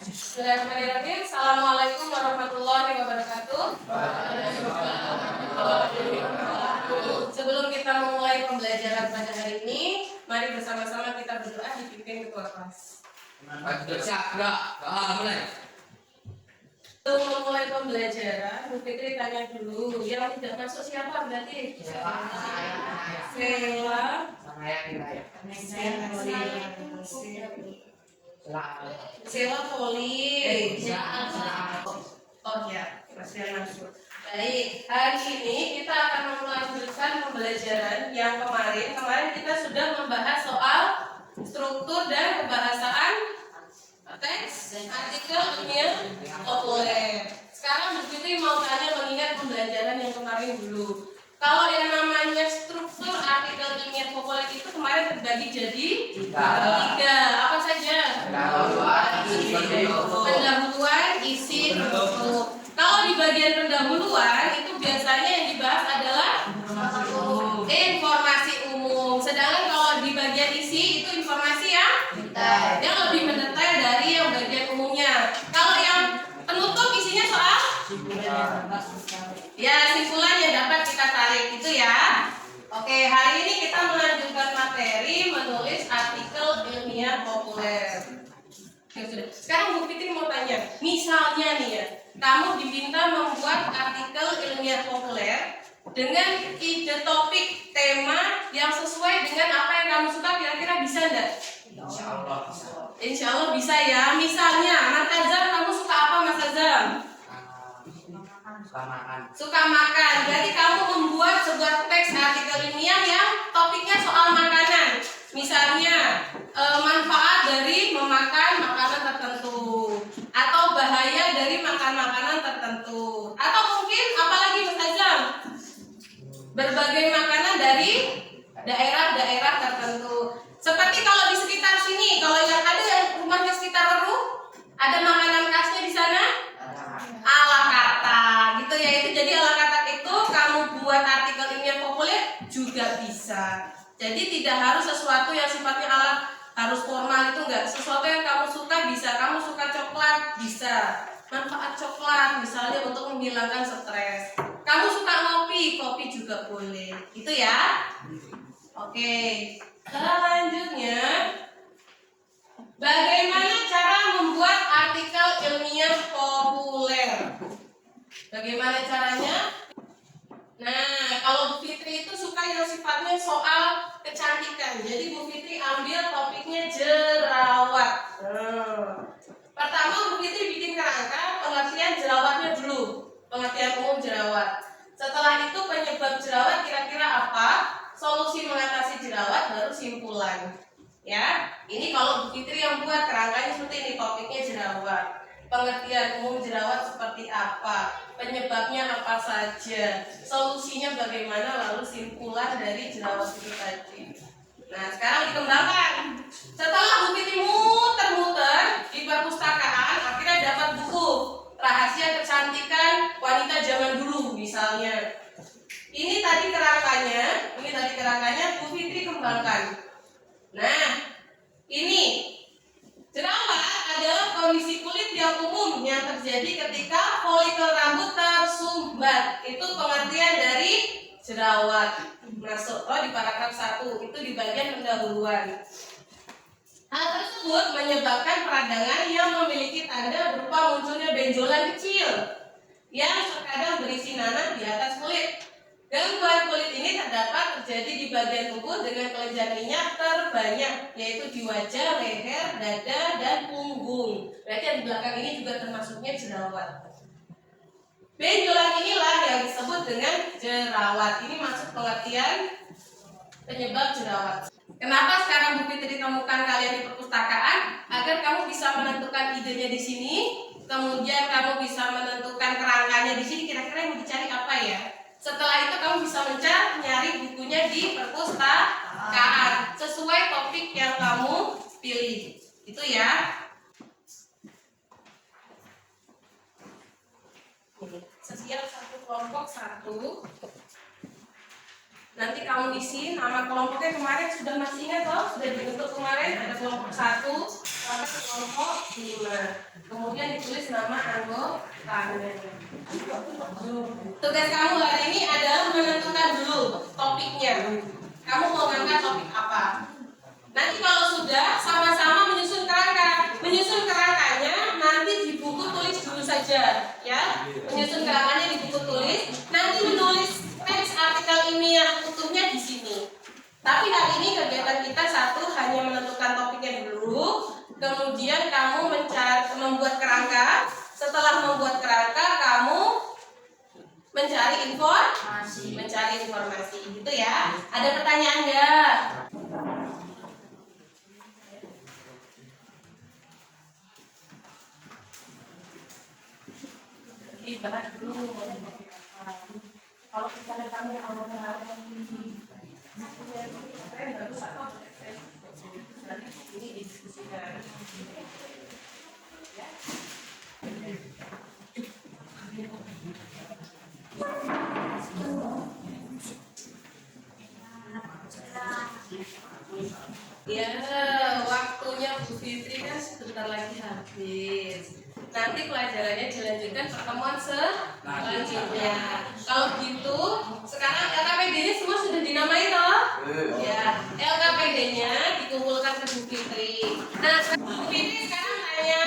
Bismillahirrahmanirrahim. Assalamualaikum warahmatullahi wabarakatuh. Sebelum kita memulai pembelajaran pada hari ini, mari bersama-sama kita berdoa dipimpin ketua kelas. Untuk memulai pembelajaran, Bu Fitri tanya dulu, yang tidak masuk siapa berarti? Sela. Sela Poli. Oh ya, pasti masuk. Baik, hari ini kita akan melanjutkan pembelajaran yang kemarin kita sudah membahas soal struktur dan kebahasaan teks, artikel, ilmiah, populer. Sekarang Bu Fitri mau tanya mengingat pembelajaran yang kemarin dulu. Kalau yang namanya struktur artikel ilmiah populer itu kemarin terbagi jadi tiga. Apa saja? Pendahuluan, isi, penutup. Kalau di bagian pendahuluan itu biasanya yang dibahas adalah informasi umum. Sedangkan kalau di bagian isi itu informasi yang lebih mendetail dari yang bagian umumnya. Kalau yang penutup isinya soal simpulan yang dapat kita tarik itu ya. Oke, hari ini kita melanjutkan materi menulis artikel ilmiah populer. Sekarang Bu Fitri mau tanya, misalnya nih ya, kamu diminta membuat artikel ilmiah populer dengan ide topik tema yang sesuai dengan apa yang kamu suka, kira-kira bisa enggak? Insya Allah bisa ya. Misalnya, Mas Azam, kamu suka apa Mas Azam? Suka makan. Berarti kamu membuat sebuah teks artikel ilmiah yang topiknya soal makanan. Misalnya, manfaat dari memakan makanan tertentu, atau bahaya dari makan makanan tertentu, atau mungkin apalagi Mas Azam, berbagai makanan dari daerah-daerah tertentu. Seperti kalau di sekitar sini, kalau yang ada yang rumahnya sekitar Weru, ada makanan khasnya di sana? Ala kata, gitu ya. Itu jadi ala kata itu kamu buat artikel ilmiah populer juga bisa. Jadi tidak harus sesuatu yang sifatnya harus formal, itu enggak. Sesuatu yang kamu suka bisa. Kamu suka coklat bisa. Manfaat coklat misalnya untuk menghilangkan stres. Kamu suka kopi juga boleh. Itu ya. Oke. Selanjutnya, bagaimana cara membuat artikel ilmiah populer? Bagaimana caranya? Nah, kalau Bu Fitri itu suka yang sifatnya soal kecantikan. Jadi Bu Fitri ambil topiknya jerawat. Pertama Bu Fitri bikin kerangka pengertian jerawatnya dulu. Pengertian umum jerawat. Setelah itu penyebab jerawat kira-kira apa? Solusi mengatasi jerawat, baru simpulan. Ya, ini kalau Bu Fitri yang buat kerangkanya seperti ini, topiknya jerawat. Pengertian umum jerawat seperti apa? Penyebabnya apa saja? Solusinya bagaimana? Lalu simpulan dari jerawat itu tadi. Nah, sekarang dikembangkan. Setelah Bu Fitri muter-muter di perpustakaan, akhirnya dapat buku Rahasia Kecantikan Wanita Zaman Dulu misalnya. Ini tadi kerangkanya Bu Fitri kembangkan. Nah, ini jerawat adalah kondisi kulit yang umum yang terjadi ketika folikel rambut tersumbat. Itu pengertian dari jerawat. Masuk di paragraf 1, itu di bagian pendahuluan. Hal tersebut menyebabkan peradangan yang memiliki tanda berupa munculnya benjolan kecil yang terkadang berisi nanah di atas kulit. Gangguan kulit ini terjadi di bagian tubuh dengan kelenjar minyak terbanyak, yaitu di wajah, leher, dada, dan punggung. Berarti yang di belakang ini juga termasuknya jerawat. Benjolan inilah yang disebut dengan jerawat. Ini masuk pengertian penyebab jerawat. Kenapa sekarang Bu Fitri temukan kalian di perpustakaan? Agar kamu bisa menentukan idenya di sini, kemudian kamu bisa menentukan kerangkanya di sini. Kira-kira yang dicari apa ya? Setelah itu kamu bisa nyari bukunya di perpustakaan sesuai topik yang kamu pilih. Itu ya. Setiap satu kelompok satu. Nanti kamu isi nama kelompoknya kemarin sudah masih ingat toh? Sudah dibentuk kemarin, ada kelompok 1, sampai kelompok 5. Kemudian ditulis nama anggotanya. Tugas kamu hari ini adalah menentukan dulu topiknya. Kamu mau ngangkat topik apa? Nanti kalau sudah sama-sama menyusun kerangka. Menyusun kerangkanya nanti di buku tulis dulu saja, ya. Menyusun kerangkanya di buku tulis. Nanti menulis teks artikel ilmiah utuhnya di sini. Tapi hari ini kegiatan kita satu hanya menentukan topiknya dulu. Kemudian kamu membuat kerangka. Setelah membuat kerangka, kamu mencari informasi, gitu ya. Ada pertanyaan nggak? Berat dulu. Kalau misalnya kamu ini didiskusikan. Ya, waktunya Bu Fitri kan sebentar lagi habis. Nanti pelajarannya dilanjutkan pertemuan selanjutnya. Kalau gitu, sekarang LKPD-nya semua sudah dinamai toh? Ya, LKPD-nya dikumpulkan ke Bu Fitri. Nah, Bu Fitri sekarang tanya,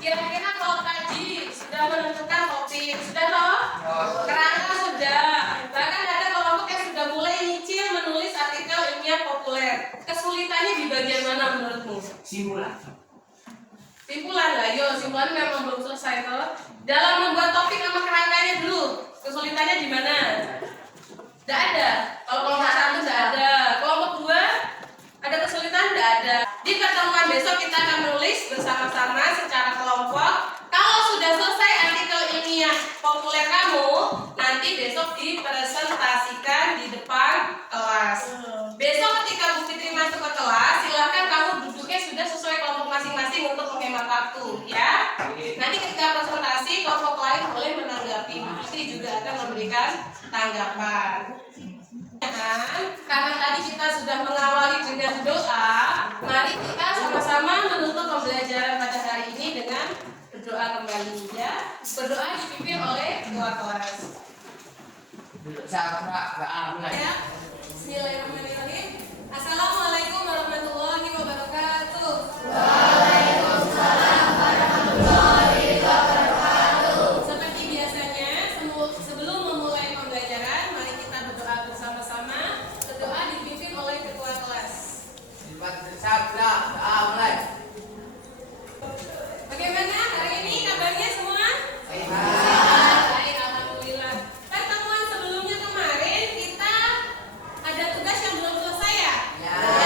kira-kira kalau tadi sudah menentukan topik, sudah toh? Kerangka sudah. Bahkan ada kelompok yang sudah mulai nyicil menulis artikel ilmiah populer. Kesulitannya di bagian mana menurutmu? Simpulan lah, simpulan memang belum selesai toh. Dalam membuat topik sama kerangkanya dulu, kesulitannya di mana? Tidak ada. Kalau kelompok 1 tidak ada. Kelompok 2 ada kesulitan? Tidak ada. Di pertemuan besok kita akan menulis bersama-sama secara kelompok. Kalau sudah selesai artikel ilmiah populer kamu, nanti besok dipresentasikan di depan kelas. Besok ketika Bu Fitri masuk ke kelas, silakan kamu duduknya sudah sesuai kelompok masing-masing untuk menghemat waktu, ya. Nanti ketika presentasi, kelompok lain boleh menanggapi. Bu Fitri juga akan memberikan tanggapan. Karena tadi kita sudah mengawali dengan doa, mari kita sama-sama menutup pembelajaran pada hari ini dengan berdoa kembali, ya. Berdoa dipimpin oleh ketua kelas. Ya. Bismillahirrahmanirrahim. Assalamualaikum warahmatullahi wabarakatuh. Waalaikumsalam warahmatullahi wabarakatuh. Seperti biasanya, sebelum memulai pembelajaran, mari kita berdoa bersama-sama. Berdoa dipimpin oleh ketua kelas. Bagaimana hari ini kabarnya semua? Baik, alhamdulillah. Pertemuan sebelumnya kemarin kita ada tugas yang belum selesai ya? Ya.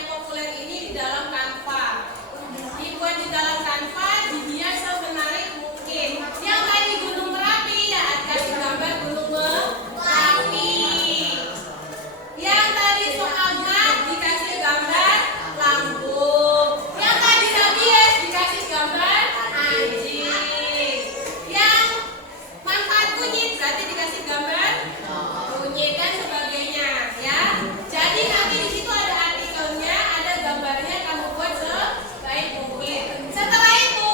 yang populer ini di dalam Canva. Dibuat di dalam Canva, dihias semenarik mungkin. Yang tadi Gunung Merapi ya, kasih gambar Gunung Merapi. Yang tadi soal mat dikasih gambar lambung. Yang tadi rabies dikasih gambar anjing. Yang manfaat kunyit berarti dikasih gambar kunyit dan sebagainya ya. Jadi nanti di situ ada artikelnya, ada gambarnya, kamu buat sebaik mungkin. Setelah itu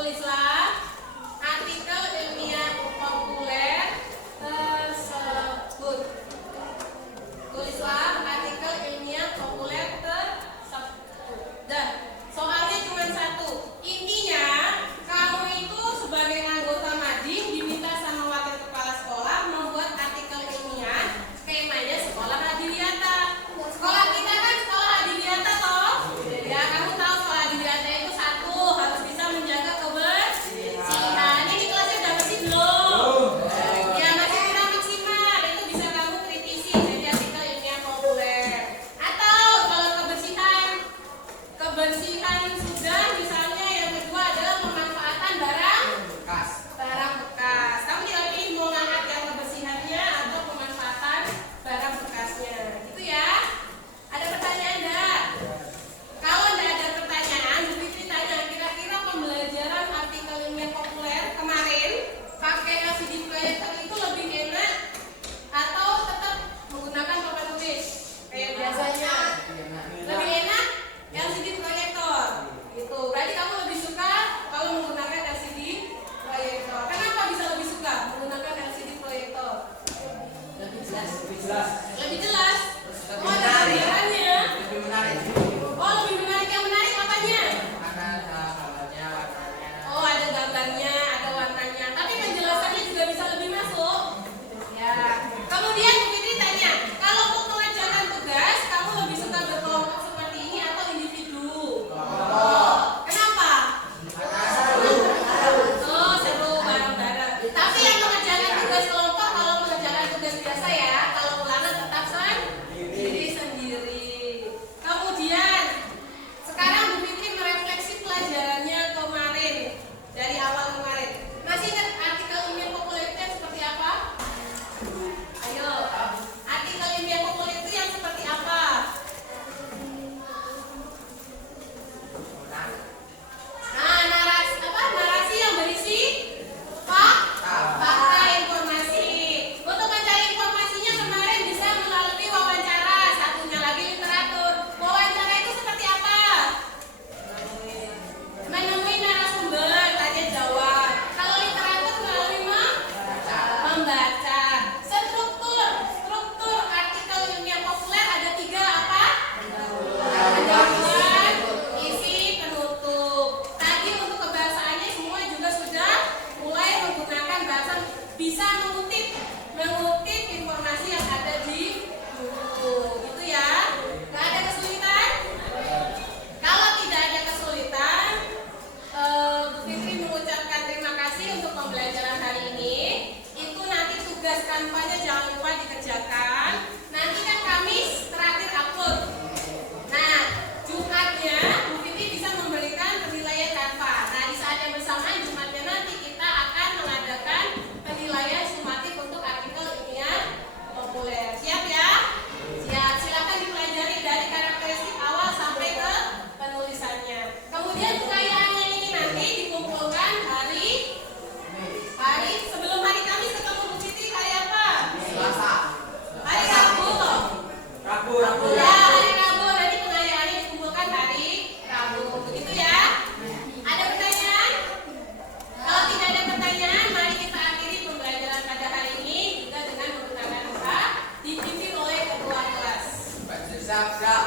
Tulislah artikel ilmiah populer tersebut. Tulislah artikel ilmiah populer tersebut. Dah, soalnya cuma satu. Intinya, kamu itu sebagai anggota Mading diminta sama wakil kepala sekolah membuat artikel ilmiah. Skemanya sekolah Adiliata. Sekolah kita kan sekolah Adiliata toh. Ya, kamu tahu sekolah Adiliata itu satu harus bisa menjaga kebersihan. Ini kelasnya udah bersih belum? Ya, masih kurang maksimal. Itu bisa kamu kritisi jadi artikel ilmiah populer. Atau kalau kebersihan sudah, misalnya yang kedua adalah pemanfaatan barang bekas. Kamu tinggal pilih mau ngangkat yang kebersihannya atau pemanfaatan barang bekasnya. Gitu ya. Ada pertanyaan enggak? Kalau enggak ada pertanyaan, Bu Fitri tanya, kira-kira pembelajaran artikel ilmiah populer kemarin pakai LCD proyektor itu lebih enak atau tetap menggunakan papan tulis kayak biasanya? Lebih enak LCD proyektor. Gitu. Berarti kamu lebih suka kalau menggunakan LCD proyektor. Kenapa bisa lebih suka menggunakan LCD proyektor? Lebih jelas. Lebih jelas. Oh, ada gambarannya. Oh, lebih menarik. Yang menarik apanya? Oh, ada gambarnya, ada warnanya. Tapi penjelasannya juga bisa lebih masuk. Ya. Kemudian Bu Fitri tanya, kalau untuk mengerjakan tugas, kamu lebih suka berkelompok seperti ini atau individu? Kenapa? Oh, seru bareng-bareng. Tapi yang mengerjakan tugas kelompok, kalau mengerjakan tugas biasa ya, kalau ulangan tetap sendiri. Kemudian sekarang Bu Fitri merefleksi pelajarannya kemarin, dari awal kemarin. Masih ingat artikel ilmiah populer itu yang seperti apa? Ayo, artikel ilmiah populer itu yang seperti apa? Nah, narasi yang berisi fakta, informasi. Untuk mencari informasinya kemarin bisa melalui wawancara, satunya lagi literatur. Wawancara itu seperti apa? Menemui narasumber, tanya jawab. Kalau literatur melalui membaca. Struktur artikel ilmiah populer ada 3 apa? Pendahuluan, isi, penutup. Tadi untuk kebahasaannya semua juga sudah mulai menggunakan bahasa, bisa mengutip informasi yang ada di buku. Gitu ya. Nggak ada kesulitan? Kalau tidak ada kesulitan, Bu Fitri mengucapkan terima kasih untuk pembelajaran hari ini. Itu nanti tugas kanvanya jangan lupa dikerjakan. Nanti kan Kamis terakhir upload. Nah, Jumatnya Bu Fitri bisa memberikan penilaian kanva. Nah, di saat yang bersamaan Jumatnya nanti kita akan mengadakan penilaian sumatif untuk artikel ilmiah populer. Siap ya? Siap. Silakan dipelajari dari karakteristik awal sampai ke penulisannya. Kemudian pengayaannya ini nanti dikumpulkan hari sebelum hari Kamis ketemu Bu Siti hari apa? Selasa. Hari Rabu loh. Rabu. Ya, hari Rabu nanti pengayaannya dikumpulkan hari Rabu. Begitu ya? Ada pertanyaan? Kalau tidak ada pertanyaan, mari kita akhiri pembelajaran pada hari ini juga dengan menggunakan doa dipimpin oleh ketua kelas. Siap.